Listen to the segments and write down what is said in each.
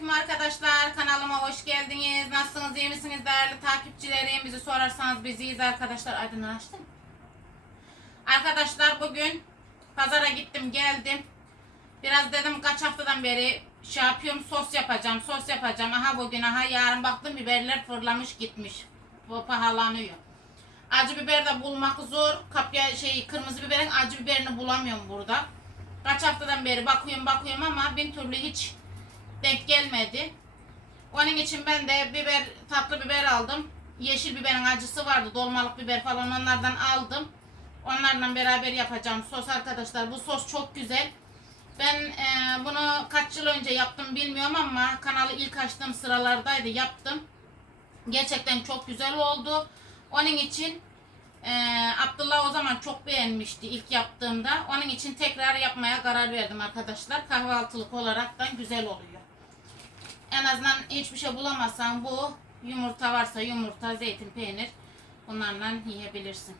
Selamünaleyküm arkadaşlar. Kanalıma hoş geldiniz. Nasılsınız? iyi misiniz değerli takipçilerim? Bizi sorarsanız biz iyiyiz arkadaşlar. Aydın açtın. Arkadaşlar bugün pazara gittim geldim. Biraz dedim kaç haftadan beri şey yapıyorum sos yapacağım sos yapacağım. Aha bugün aha yarın baktım biberler fırlamış gitmiş. Bu pahalanıyor. Acı biber de bulmak zor. Kapya şey kırmızı biberin acı biberini bulamıyorum burada. Kaç haftadan beri bakıyorum bakıyorum ama bin türlü hiç denk gelmedi. Onun için ben de biber tatlı biber aldım. Yeşil biberin acısı vardı. Dolmalık biber falan onlardan aldım. Onlarla beraber yapacağım sos arkadaşlar. Bu sos çok güzel. Ben e, bunu kaç yıl önce yaptım bilmiyorum ama kanalı ilk açtığım sıralardaydı yaptım. Gerçekten çok güzel oldu. Onun için e, Abdullah o zaman çok beğenmişti ilk yaptığımda. Onun için tekrar yapmaya karar verdim arkadaşlar. Kahvaltılık olaraktan güzel oluyor. En azından hiçbir şey bulamazsan bu yumurta varsa yumurta, zeytin, peynir bunlarla yiyebilirsin.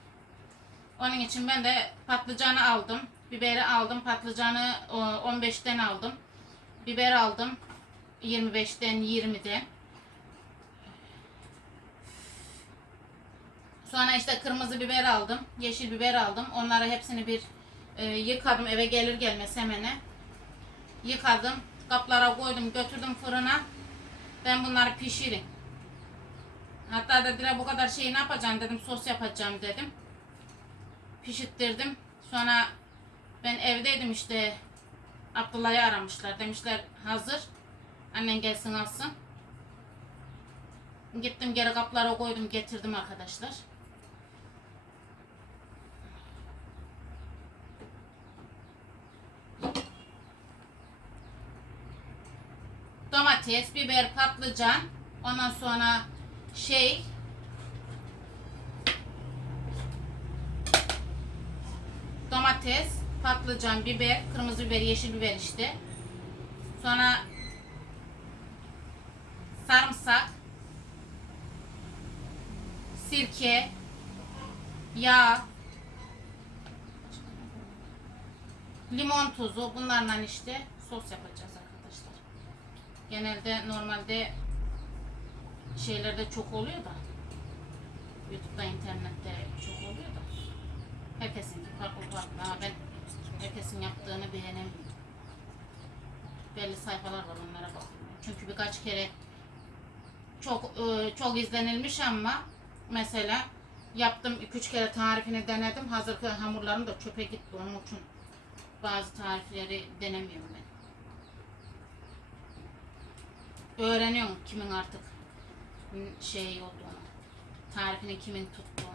Onun için ben de patlıcanı aldım. Biberi aldım. Patlıcanı o, 15'ten aldım. Biber aldım. 25'ten 20'den. Sonra işte kırmızı biber aldım. Yeşil biber aldım. Onları hepsini bir e, yıkadım eve gelir gelmez hemene. Yıkadım. Kaplara koydum götürdüm fırına. Ben bunları pişirin. Hatta dediler bu kadar şeyi ne yapacaksın dedim sos yapacağım dedim. Pişittirdim. Sonra ben evdeydim işte Abdullah'ı aramışlar. Demişler hazır. Annen gelsin alsın. Gittim geri kaplara koydum getirdim arkadaşlar. Domates, biber, patlıcan. Ondan sonra şey domates, patlıcan, biber, kırmızı biber, yeşil biber işte. Sonra sarımsak, sirke, yağ, limon tuzu bunlarla işte sos yapacağız. Genelde normalde şeylerde çok oluyor da YouTube'da internette çok oluyor da herkesin farklı farklı ama ben herkesin yaptığını beğenemiyorum. Belli sayfalar var onlara bakıyorum. Çünkü birkaç kere çok e, çok izlenilmiş ama mesela yaptım 2-3 kere tarifini denedim. Hazır hamurlarım da çöpe gitti onun için bazı tarifleri denemiyorum ben. Öğreniyorum kimin artık şey olduğunu. Tarifini kimin tuttuğunu.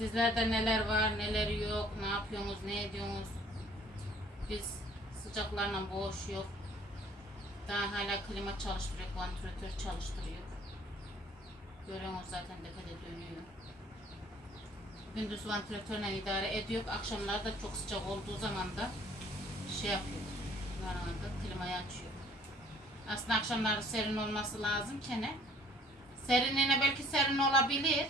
Sizlerde neler var, neler yok, ne yapıyorsunuz, ne ediyorsunuz? Biz sıcaklarla boğuş yok. Daha hala klima çalıştırıyor, vantilatör çalıştırıyor. Görüyorsunuz zaten tepede dönüyor. Gündüz vantilatörle idare ediyor. Akşamlar da çok sıcak olduğu zaman da şey yapıyor. Normalde klimayı açıyor. Aslında akşamları serin olması lazım kene. Serinliğine belki serin olabilir.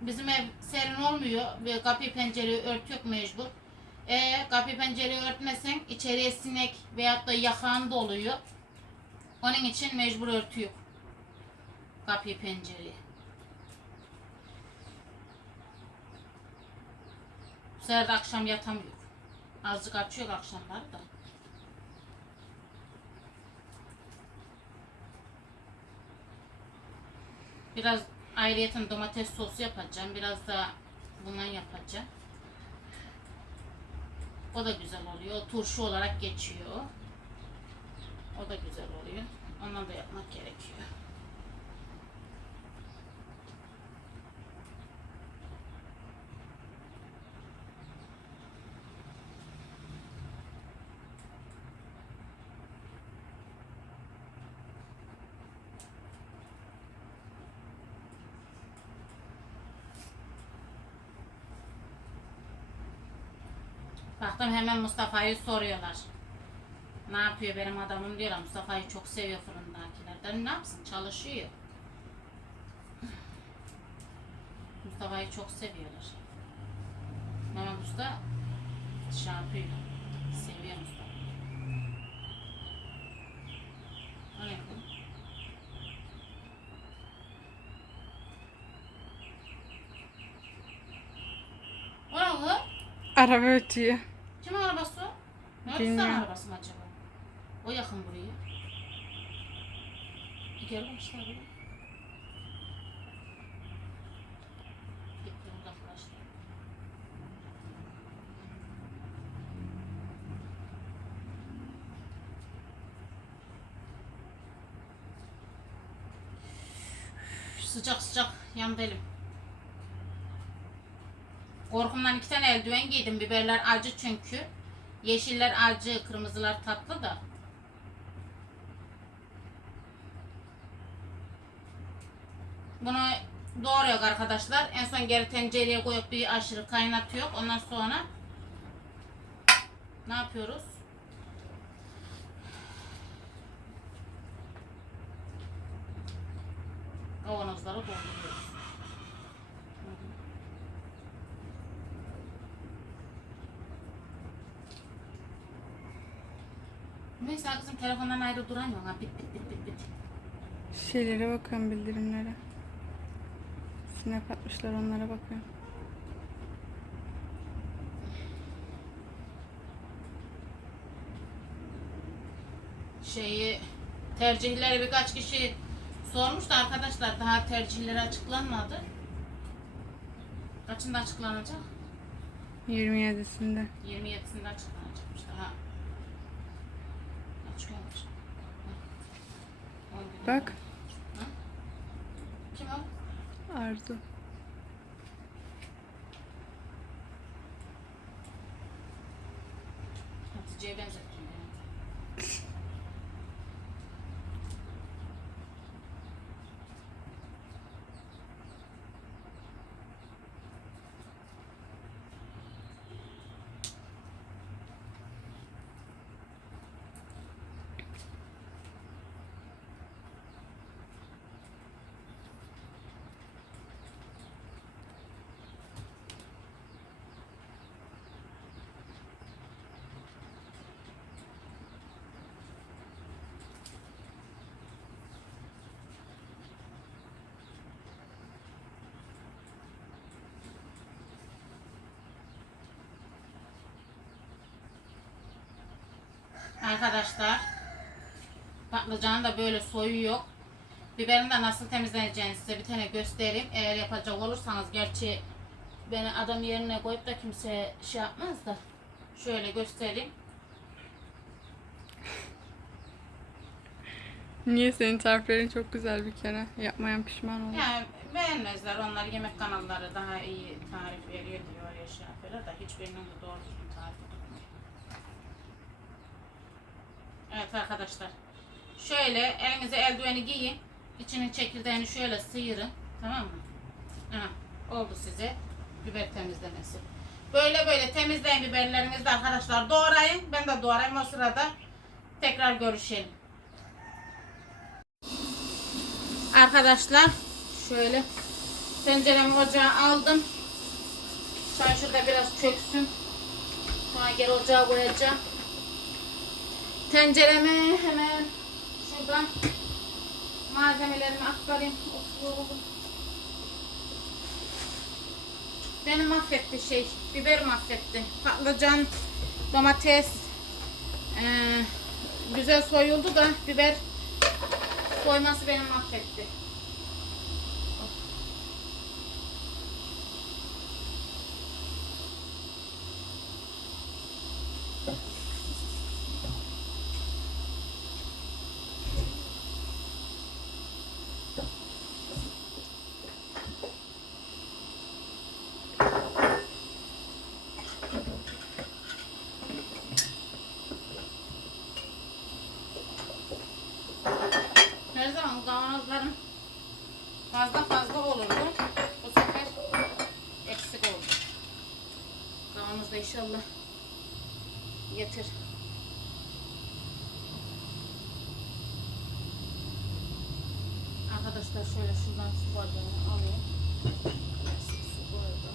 Bizim ev serin olmuyor ve kapı pencereyi örtüyor mecbur. E kapı pencereyi örtmesen içeriye sinek veyahut da yakan da oluyor. Onun için mecbur örtüyor. Kapı pencereyi. Bu sefer akşam yatamıyor. Azıcık açıyor akşamları da. Biraz ayrıyeten domates sosu yapacağım. Biraz da bundan yapacağım. O da güzel oluyor. Turşu olarak geçiyor. O da güzel oluyor. Ondan da yapmak gerekiyor. Baktım hemen Mustafa'yı soruyorlar. Ne yapıyor benim adamım diyorlar. Mustafa'yı çok seviyor fırındakiler. Dedim ne yapsın çalışıyor. Mustafa'yı çok seviyorlar. Mehmet Usta yapıyor. Seviyor Mustafa. O ne kız? O ne kız? Araba ötüyor. Ne Bilmiyorum. Arabası mı acaba? O yakın buraya. Gelmişler buraya. Gitti uzaklaştı. Üf, Sıcak sıcak yandı elim. Korkumdan iki tane eldiven giydim. Biberler acı çünkü. Yeşiller acı, kırmızılar tatlı da. Bunu doğruyor arkadaşlar. En son geri tencereye koyup bir aşırı kaynatıyor. Ondan sonra ne yapıyoruz? Kavanozları dolduruyoruz. Neyse kızım telefondan ayrı duramıyorum. Bit bit bit bit bit. Şeylere bakıyorum bildirimlere. Snap atmışlar onlara bakıyorum. Şeyi tercihleri birkaç kişi sormuş da arkadaşlar daha tercihleri açıklanmadı. Kaçında açıklanacak? 27'sinde. 27'sinde açıklanacakmış daha. Kaç gün var? Hı. On gün Bak. Kim o? Arzu. Hatice'ye benzettim beni. Arkadaşlar patlıcanı da böyle soyuyor. Biberin de nasıl temizleneceğini size bir tane göstereyim. Eğer yapacak olursanız gerçi beni adam yerine koyup da kimse şey yapmaz da şöyle göstereyim. Niye senin tariflerin çok güzel bir kere. Yapmayan pişman olur. Yani beğenmezler onlar yemek kanalları daha iyi tarif veriyor diyor ya şey yapıyorlar da hiçbirinin de doğru Evet arkadaşlar. Şöyle elinize eldiveni giyin. İçinin çekirdeğini şöyle sıyırın. Tamam mı? Ha, oldu size biber temizlemesi. Böyle böyle temizleyin biberlerinizi arkadaşlar doğrayın. Ben de doğrayayım o sırada tekrar görüşelim. Arkadaşlar şöyle tenceremi ocağa aldım. Çay şurada biraz çöksün. Sonra geri ocağa koyacağım. Tencereme hemen şuradan malzemelerimi aktarayım. Beni mahvetti şey. Biber mahvetti. Patlıcan, domates eee, güzel soyuldu da biber soyması beni mahvetti. Kavanozlarım fazla fazla olurdu. Bu sefer eksik oldu. Kavanozda inşallah getir. Arkadaşlar şöyle şuradan su bardağını alayım. Su bardağı.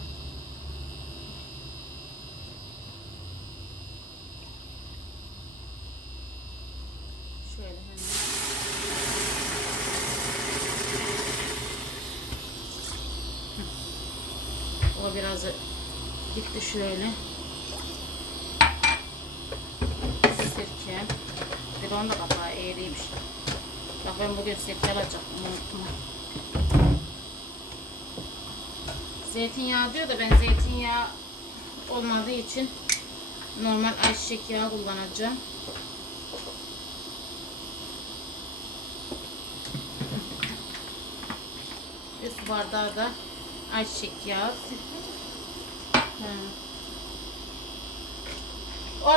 Şöyle hemen. O biraz gitti şöyle. Sirke. Bir onda kapağı eğriymiş. Bak ben bugün sirke alacaktım unuttum. Zeytinyağı diyor da ben zeytinyağı olmadığı için normal ayçiçek yağı kullanacağım. Üst bardağı da ayçiçek yağı. O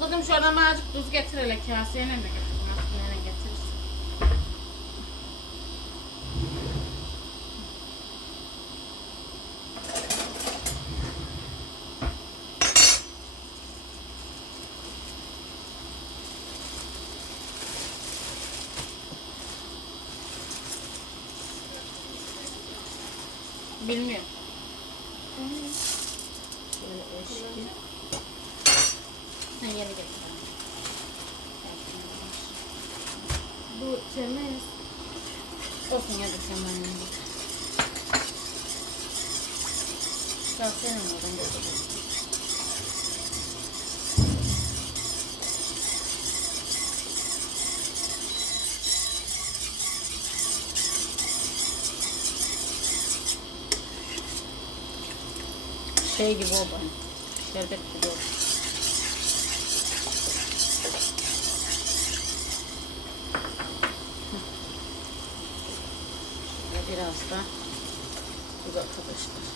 kızım şuradan bana azıcık tuz getir hele kaseye ne getir. Makineye getirirsin. Bilmiyorum. Böyle eşki. Ha yeni getirdim. Bu temiz. Olsun ya da sen bana ne Sağ senin oradan getirdim. Şey gibi o bana. Şerbet gibi o. Ve biraz da tuz arkadaşlar.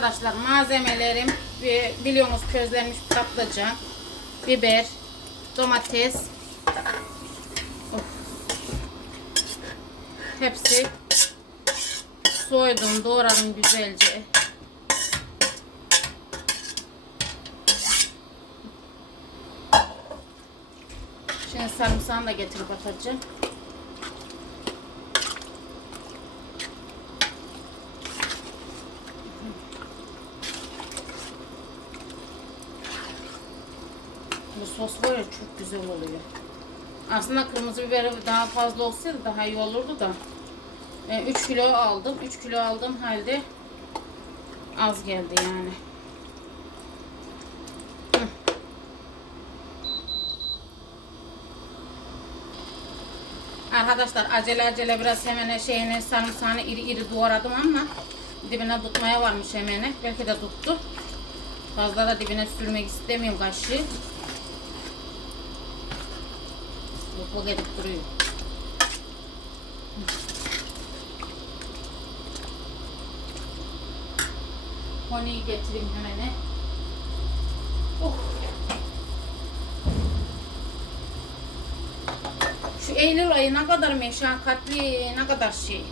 Arkadaşlar malzemelerim bi- biliyorsunuz közlenmiş patlıcan, biber, domates. Of. Hepsi soydum, doğradım güzelce. Şimdi sarımsağını da getirip atacağım. Sos var ya çok güzel oluyor. Aslında kırmızı biberi daha fazla olsaydı daha iyi olurdu da. 3 kilo aldım. 3 kilo aldığım halde az geldi yani. Arkadaşlar acele acele biraz hemen şeyini sarımsağını iri iri doğradım ama dibine tutmaya varmış hemen. Belki de tuttu. Fazla da dibine sürmek istemiyorum kaşığı. Bok edip duruyor. Poniyi getireyim hemen. Oh. Şu Eylül ayı ne kadar meşakkatli, ne kadar şey.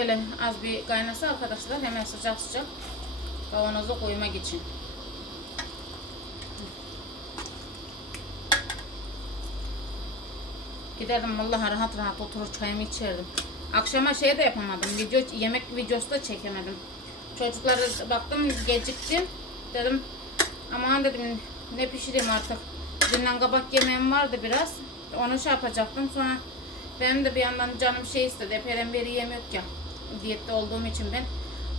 şöyle az bir kaynasa arkadaşlar hemen sıcak sıcak kavanoza koymak için. Giderdim vallahi rahat rahat oturur çayımı içerdim. Akşama şey de yapamadım. Video, yemek videosu da çekemedim. Çocuklara baktım geciktim. Dedim aman dedim ne pişireyim artık. Dünden kabak yemeğim vardı biraz. Onu şey yapacaktım. Sonra benim de bir yandan canım şey istedi. Epeyden beri yem ya. Diyette olduğum için ben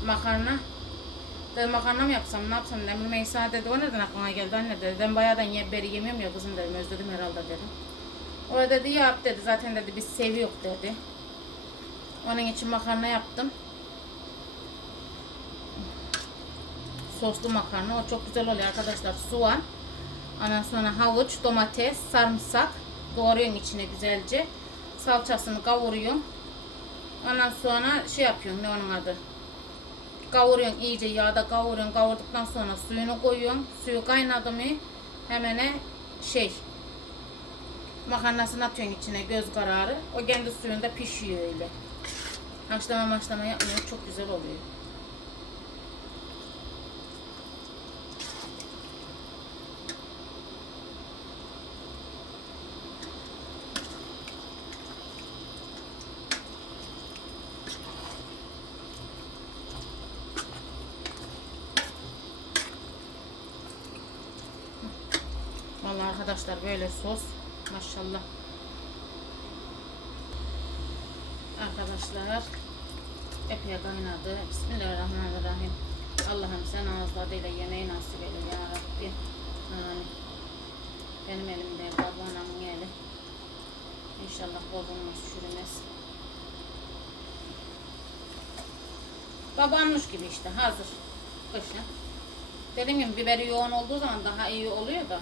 makarna Dedim makarna mı yapsam ne yapsam dedim. Meysa dedi o neden aklına geldi anne dedi. Ben bayağıdan ye, beri yemiyorum ya kızım dedim özledim herhalde dedim. O da dedi yap dedi zaten dedi biz seviyor dedi. Onun için makarna yaptım. Soslu makarna o çok güzel oluyor arkadaşlar. Soğan, ondan sonra havuç, domates, sarımsak doğruyorsun içine güzelce. Salçasını kavuruyorum. Ondan sonra şey yapıyorum ne onun adı? Kavuruyorsun iyice yağda kavuruyorsun kavurduktan sonra suyunu koyuyorsun suyu kaynadı mı hemen şey makarnasını atıyorsun içine göz kararı. O kendi suyunda pişiyor öyle. Haşlama maşlama yapmıyor çok güzel oluyor Vallahi arkadaşlar böyle sos. Maşallah. Arkadaşlar epey kaynadı. Bismillahirrahmanirrahim. Allah'ım sen ağız tadıyla yemeği nasip eyle ya yani benim elimde babamın eli İnşallah bozulmaz çürümez. Babanmış gibi işte hazır. Kışın. Dediğim gibi biberi yoğun olduğu zaman daha iyi oluyor da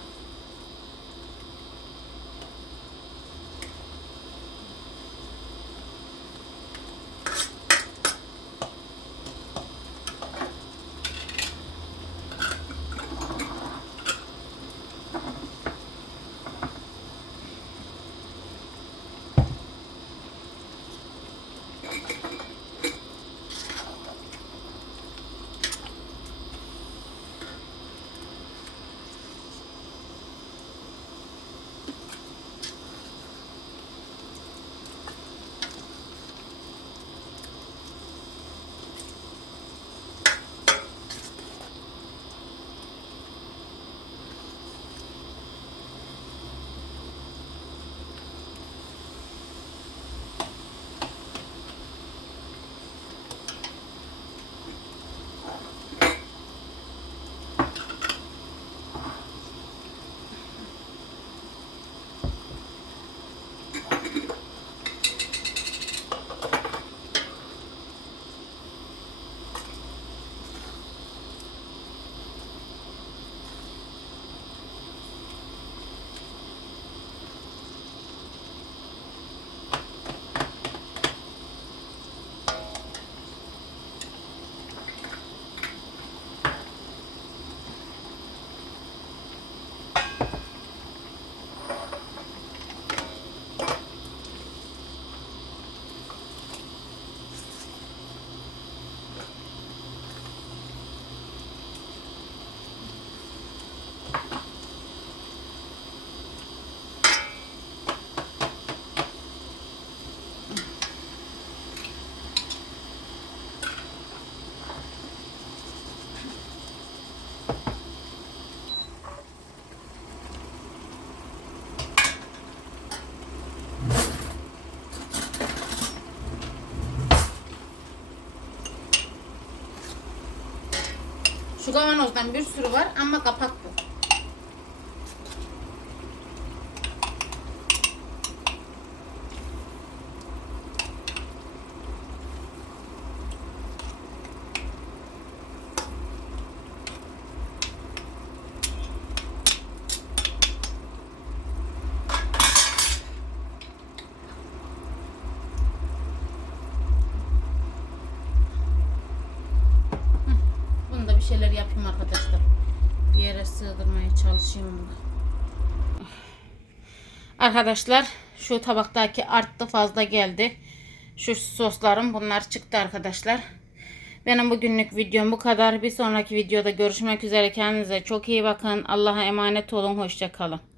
Şu bir sürü var ama kapak bu. Bunu da bir şeyler yapayım arkadaşlar. Yere sığdırmaya çalışayım. Arkadaşlar şu tabaktaki arttı fazla geldi. Şu soslarım bunlar çıktı arkadaşlar. Benim bugünlük videom bu kadar. Bir sonraki videoda görüşmek üzere. Kendinize çok iyi bakın. Allah'a emanet olun. Hoşça kalın.